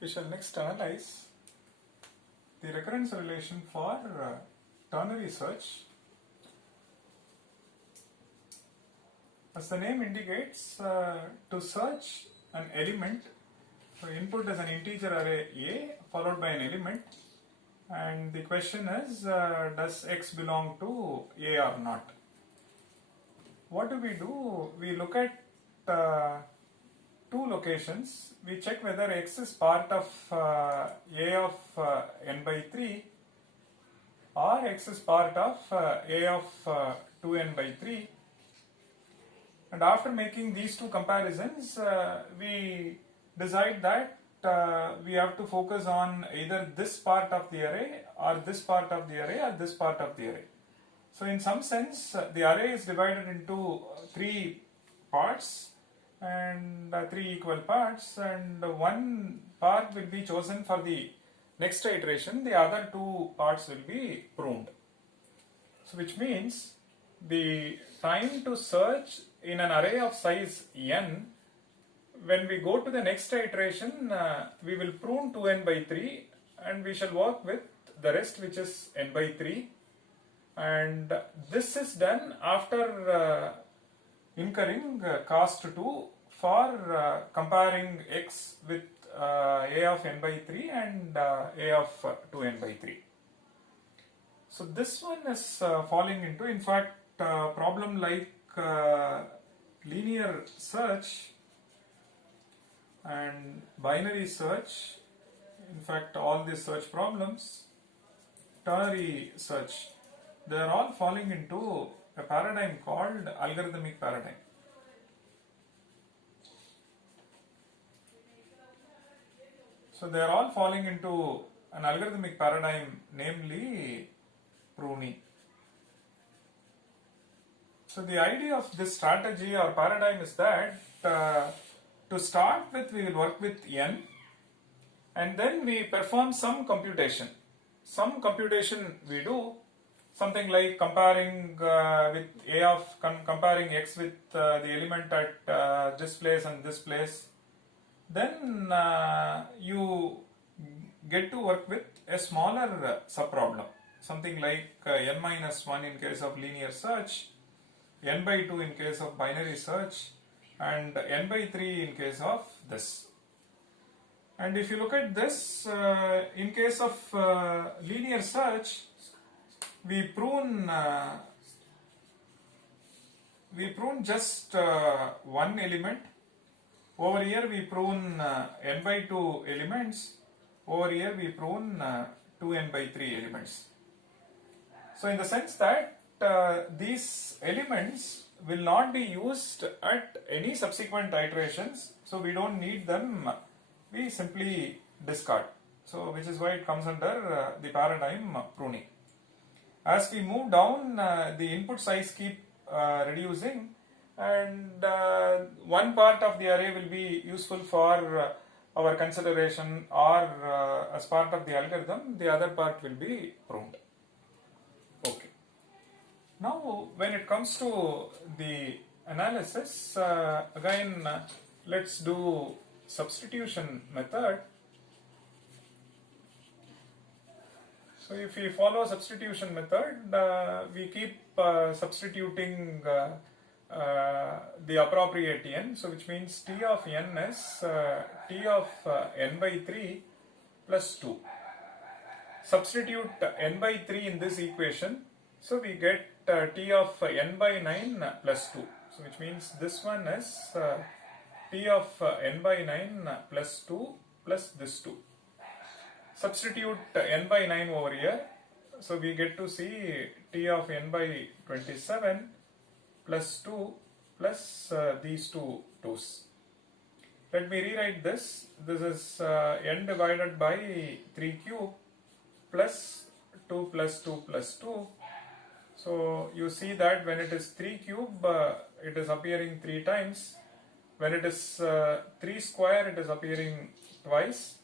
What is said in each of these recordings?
We shall next analyze the recurrence relation for ternary search. As the name indicates, to search an element, so input is an integer array A followed by an element, and the question is, does X belong to A or not? What do? We look at two locations. We check whether X is part of A of n by 3 or X is part of A of 2n by 3. And after making these two comparisons, we decide that we have to focus on either this part of the array or this part of the array or this part of the array. So in some sense, the array is divided into three parts and three equal parts, and one part will be chosen for the next iteration, the other two parts will be pruned. So which means the time to search in an array of size n, when we go to the next iteration, we will prune 2n by 3 and we shall work with the rest, which is n by 3, and this is done after incurring cost 2 for comparing X with A of n by 3 and A of 2n by 3. So this one is falling into, in fact, problem like linear search and binary search, in fact all these search problems, ternary search, they are all falling into a paradigm called algorithmic paradigm. So they are all falling into an algorithmic paradigm, namely pruning. So the idea of this strategy or paradigm is that to start with, we will work with n, and then we perform some computation. Some computation we do, something like comparing with A of comparing X with the element at this place and this place. Then you get to work with a smaller subproblem, something like n minus 1 in case of linear search, n by 2 in case of binary search, and n by 3 in case of this. And if you look at this, in case of linear search, we prune just one element. Over here we prune n by 2 elements. Over here we prune 2n by 3 elements. So in the sense that these elements will not be used at any subsequent iterations, so we don't need them, we simply discard. So which is why it comes under the paradigm pruning. As we move down, the input size keep reducing, and one part of the array will be useful for our consideration or as part of the algorithm, the other part will be pruned. Okay. Now when it comes to the analysis, again let's do substitution method. So if we follow substitution method, we keep substituting the appropriate n, so which means t of n is t of n by 3 plus 2. Substitute n by 3 in this equation, so we get t of n by 9 plus 2, so which means this one is t of n by 9 plus 2 plus this 2. Substitute n by 9 over here, so we get to see t of n by 27 plus 2 plus these two 2's. Let me rewrite this. This is n divided by 3 cube plus 2 plus 2 plus 2. So you see that when it is 3 cube, it is appearing 3 times. When it is 3 square, it is appearing twice.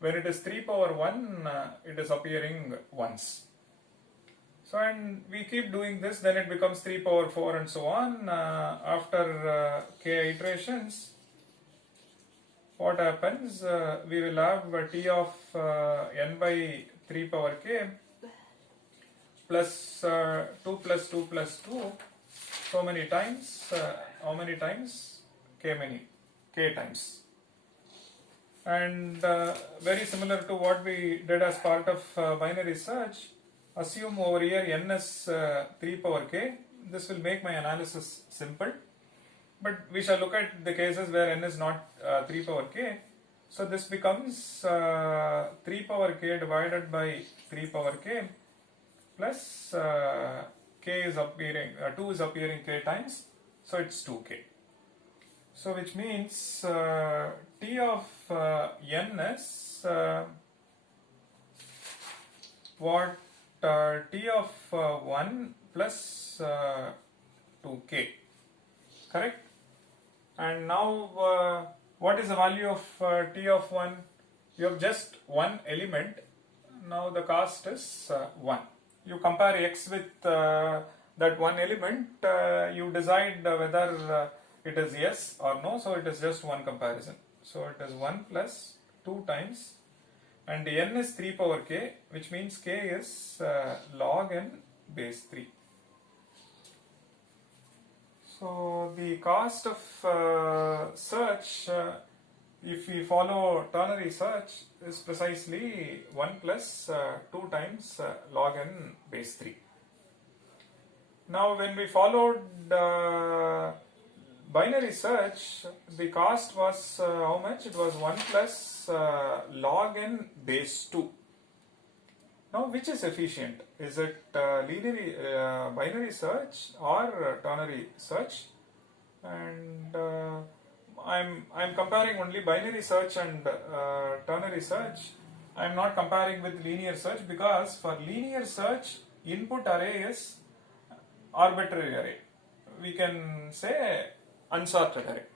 When it is 3 power 1, it is appearing once. So and we keep doing this, then it becomes 3 power 4 and so on. After k iterations, what happens? We will have t of n by 3 power k plus 2 plus 2 plus 2 so many times. How many times? K times. And very similar to what we did as part of binary search, assume over here n is 3 power k. This will make my analysis simple. But we shall look at the cases where n is not 3 power k. So this becomes 3 power k divided by 3 power k plus k is appearing, 2 is appearing k times. So it's 2k. So which means t of n is what t of 1 plus 2k. Correct? And now what is the value of t of 1? You have just one element. Now the cost is 1. You compare x with that one element. You decide whether it is yes or no. So it is just one comparison. So it is 1 plus 2 times. And n is 3 power k, which means k is log n base 3. So the cost of search, if we follow ternary search, is precisely 1 plus 2 times log n base 3. Now when we followed binary search, the cost was how much? It was 1 plus log n base 2. Now which is efficient? Is it binary search or ternary search? And I'm comparing only binary search and ternary search. I'm not comparing with linear search because for linear search input array is arbitrary array. We can say unsorted array.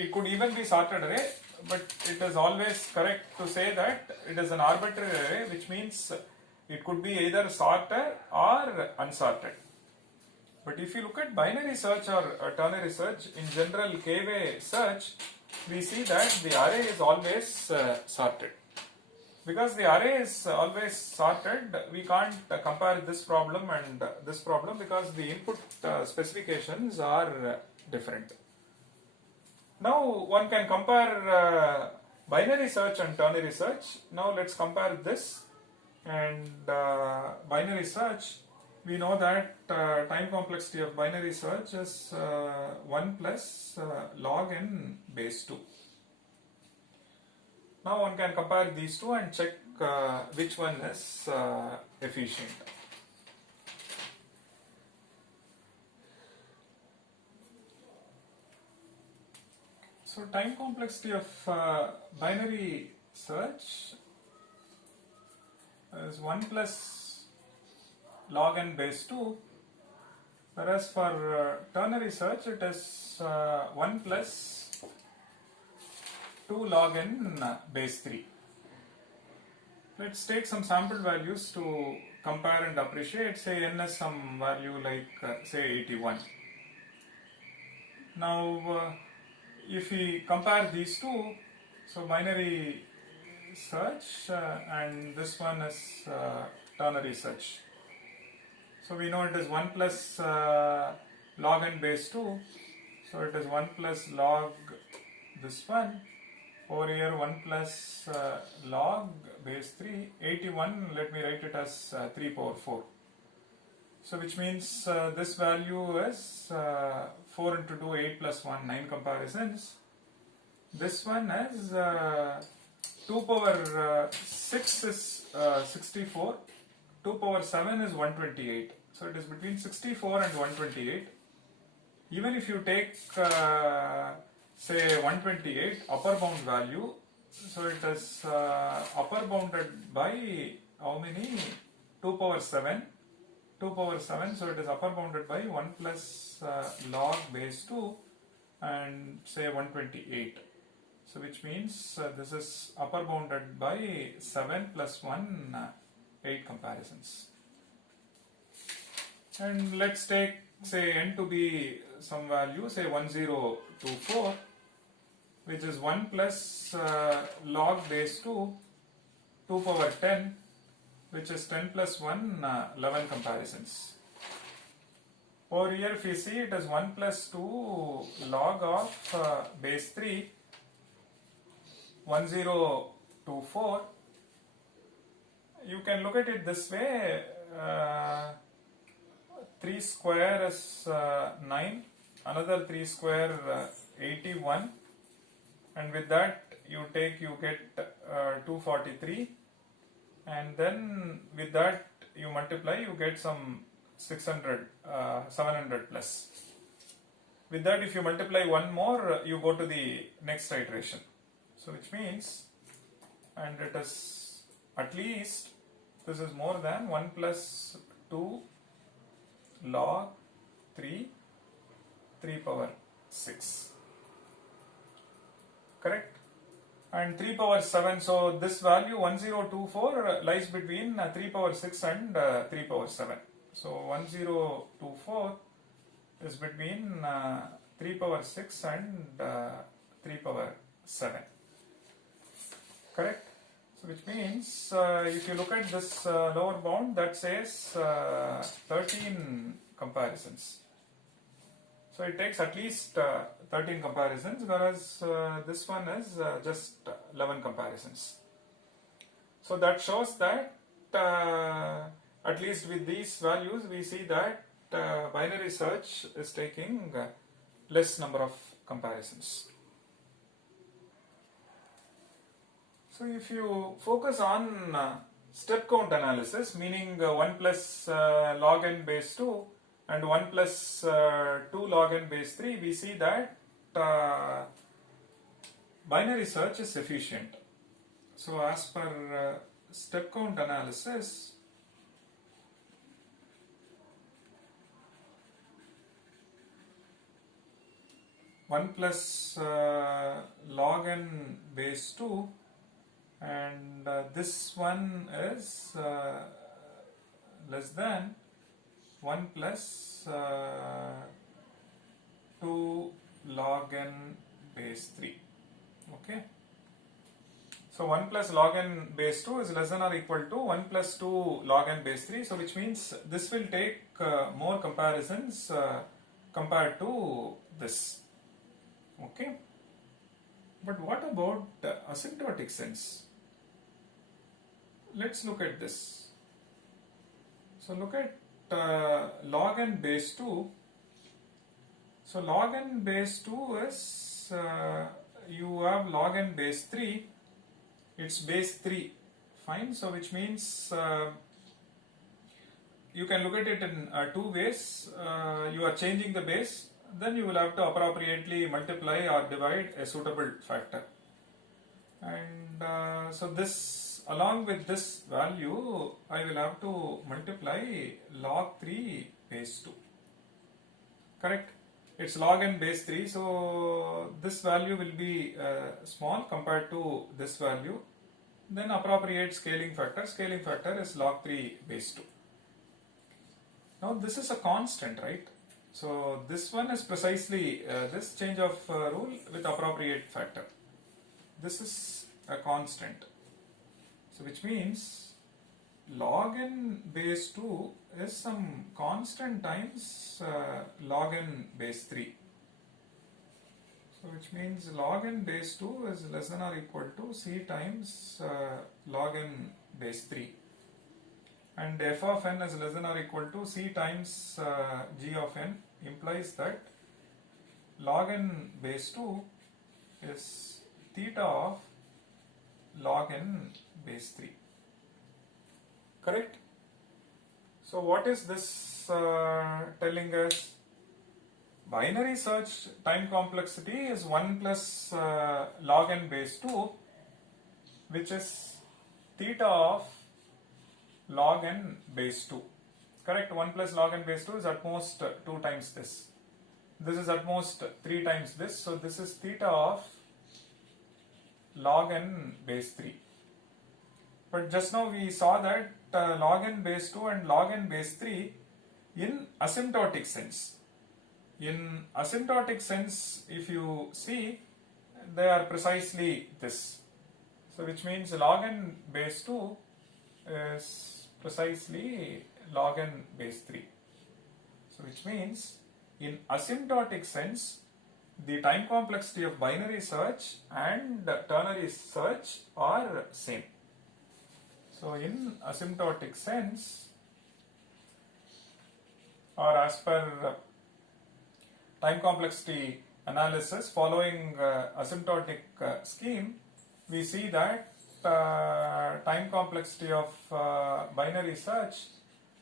It could even be sorted array, but it is always correct to say that it is an arbitrary array, which means it could be either sorted or unsorted. But if you look at binary search or ternary search, in general k-way search, we see that the array is always sorted. Because the array is always sorted, we can't compare this problem and this problem because the input specifications are different. Now one can compare binary search and ternary search. Now let's compare this and binary search. We know that time complexity of binary search is 1 plus log n base 2. Now one can compare these two and check which one is efficient. So time complexity of binary search is 1 plus log n base 2, whereas for ternary search it is 1 plus 2 log n base 3. Let's take some sample values to compare and appreciate. Say n is some value like say 81. Now if we compare these two, so binary search and this one is ternary search. So we know it is 1 plus log n base 2. So it is 1 plus log this one. Over here 1 plus log base 3. 81, let me write it as 3 power 4. So which means this value is 4 into 2, 8 plus 1, 9 comparisons. This one is 2 power 6 is 64, 2 power 7 is 128. So it is between 64 and 128. Even if you take say 128 upper bound value, so it is upper bounded by how many? 2 power 7. 2 power 7, so it is upper bounded by 1 plus log base 2 and say 128. So which means this is upper bounded by 7 plus 1, 8 comparisons. And let's take say n to be some value, say 1024. which is 1 plus log base 2, 2 power 10, which is 10 plus 1, 11 comparisons. Over here if you see, it is 1 plus 2 log of base 3, 1024. You can look at it this way, 3 square is 9, another 3 square 81, and with that you get 243, and then with that you multiply, you get some 600, 700 plus. With that, if you multiply one more, you go to the next iteration. So which means, and it is at least, this is more than 1 plus 2 log 3, 3 power 6. Correct? And 3 power 7, so this value 1024 lies between 3 power 6 and 3 power 7. So 1024 is between 3 power 6 and 3 power 7. Correct? So which means if you look at this lower bound, that says 13 comparisons. So it takes at least 13 comparisons, whereas this one is just 11 comparisons. So that shows that at least with these values we see that binary search is taking less number of comparisons. So if you focus on step count analysis, meaning 1 plus log n base 2 and 1 plus 2 log n base 3, we see that binary search is efficient. So as per step count analysis, one plus log n base 2, and this one is less than 1 plus 2 log n base 3. Okay. So 1 plus log n base 2 is less than or equal to 1 plus 2 log n base 3. So which means this will take more comparisons compared to this. Okay. But what about asymptotic sense? Let's look at this. So look at log n base 2. So log n base 2 is, you have log n base 3, it's base 3, fine. So which means you can look at it in two ways. You are changing the base, then you will have to appropriately multiply or divide a suitable factor. And so this, along with this value, I will have to multiply log 3 base 2. Correct? It's log n base 3, so this value will be small compared to this value. Then appropriate scaling factor. Scaling factor is log 3 base 2. Now this is a constant, right? So this one is precisely this change of rule with appropriate factor. This is a constant. So which means log n base 2 is some constant times log n base 3. So which means log n base 2 is less than or equal to c times log n base 3. And f of n is less than or equal to c times g of n, implies that log n base 2 is theta of log n base 3. Correct? So what is this telling us? Binary search time complexity is 1 plus log n base 2, which is theta of log n base 2. Correct? 1 plus log n base 2 is at most 2 times this. This is at most 3 times this. So this is theta of log n base 3. But just now we saw that log n base 2 and log n base 3 in asymptotic sense. In asymptotic sense, if you see, they are precisely this. So which means log n base 2 is precisely log n base 3. So which means in asymptotic sense, the time complexity of binary search and ternary search are same. So in asymptotic sense, or as per time complexity analysis following asymptotic scheme, we see that time complexity of binary search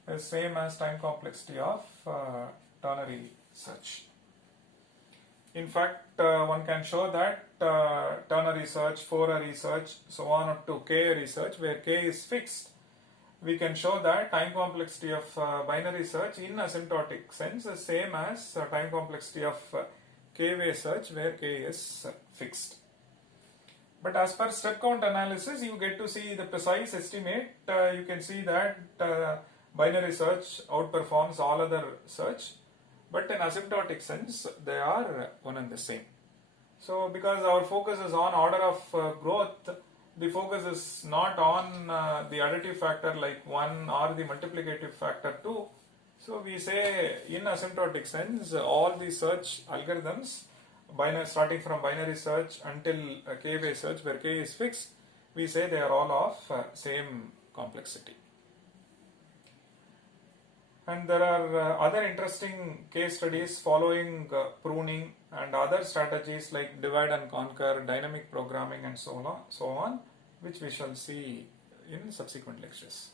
is same as time complexity of ternary search. In fact, one can show that ternary search, 4-array search, so on up to k-array search, where k is fixed, we can show that time complexity of binary search in asymptotic sense is same as time complexity of k-way search, where k is fixed. But as per step count analysis, you get to see the precise estimate. You can see that binary search outperforms all other search. But in asymptotic sense, they are one and the same. So because our focus is on order of growth, the focus is not on the additive factor like 1 or the multiplicative factor 2. So we say in asymptotic sense, all the search algorithms, starting from binary search until k-way search where k is fixed, we say they are all of same complexity. And there are other interesting case studies following pruning and other strategies like divide and conquer, dynamic programming and so on, which we shall see in subsequent lectures.